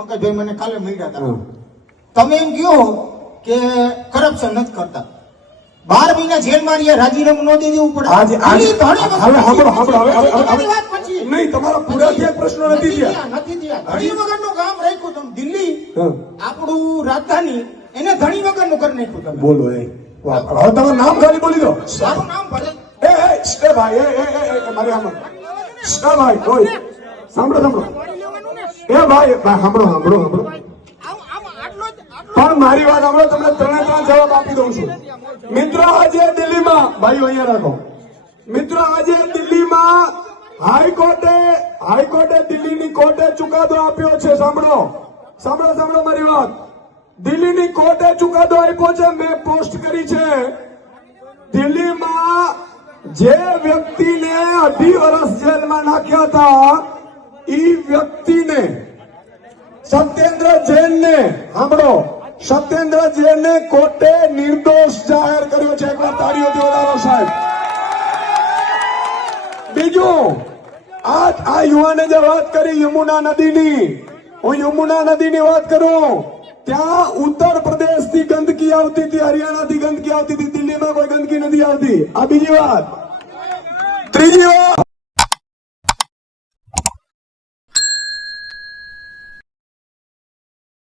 પંકજભાઈ મને કાલે મળ્યા હતા, તમે એમ કહો કે કરપ્શન નથી કરતા, 12 મહિના જેલમાં રહ્યા, રાજીનામું ન દઈ દેવું પડે? નહીં, તમારા પૂરા થયા પ્રશ્નો નથી થયા. ધણી વગરનું કામ રાખ્યું તમે. દિલ્હી આપણું રાજધાની, એને ધણી વગરનું કરી નાખ્યું તમે. બોલો એ હવે તમારું નામ ખાલી બોલી દો. મારું નામ ભલે એ ભાઈ મારી આમ ભાઈ કોઈ સાંભળો એ ભાઈ સાંભળો પણ મારી વાત સાંભળો, તમને 3 જવાબ આપી દઉં છું. મિત્રો આજે દિલ્હીમાં, ભાઈઓ અહીંયા રાખો, મિત્રો આજે દિલ્હીમાં હાઈકોર્ટે દિલ્હીની કોર્ટે ચુકાદો આપ્યો છે. સાંભળો મારી વાત. દિલ્હીની કોર્ટે ચુકાદો આપ્યો છે, મેં પોસ્ટ કરી છે. દિલ્હીમાં જે વ્યક્તિને 2.5 વર્ષ જેલમાં નાખ્યા હતા, એ વ્યક્તિને સત્યેન્દ્ર જૈનને, સાંભળો, સત્યેન્દ્ર જૈનને કોર્ટે નિર્દોષ જાહેર કર્યો છે. એકવાર તાળીઓથી વધારો સાહેબ. બીજું, આ યુવાને જે વાત કરી યમુના નદીની, હું યમુના નદીની વાત કરું, ત્યાં ઉત્તર પ્રદેશથી ગંદકી આવતી હતી, હરિયાણાથી ગંદકી આવતી હતી, દિલ્હીમાં કોઈ ગંદકી નથી આવતી. આ બીજી વાત. ત્રીજી વાત,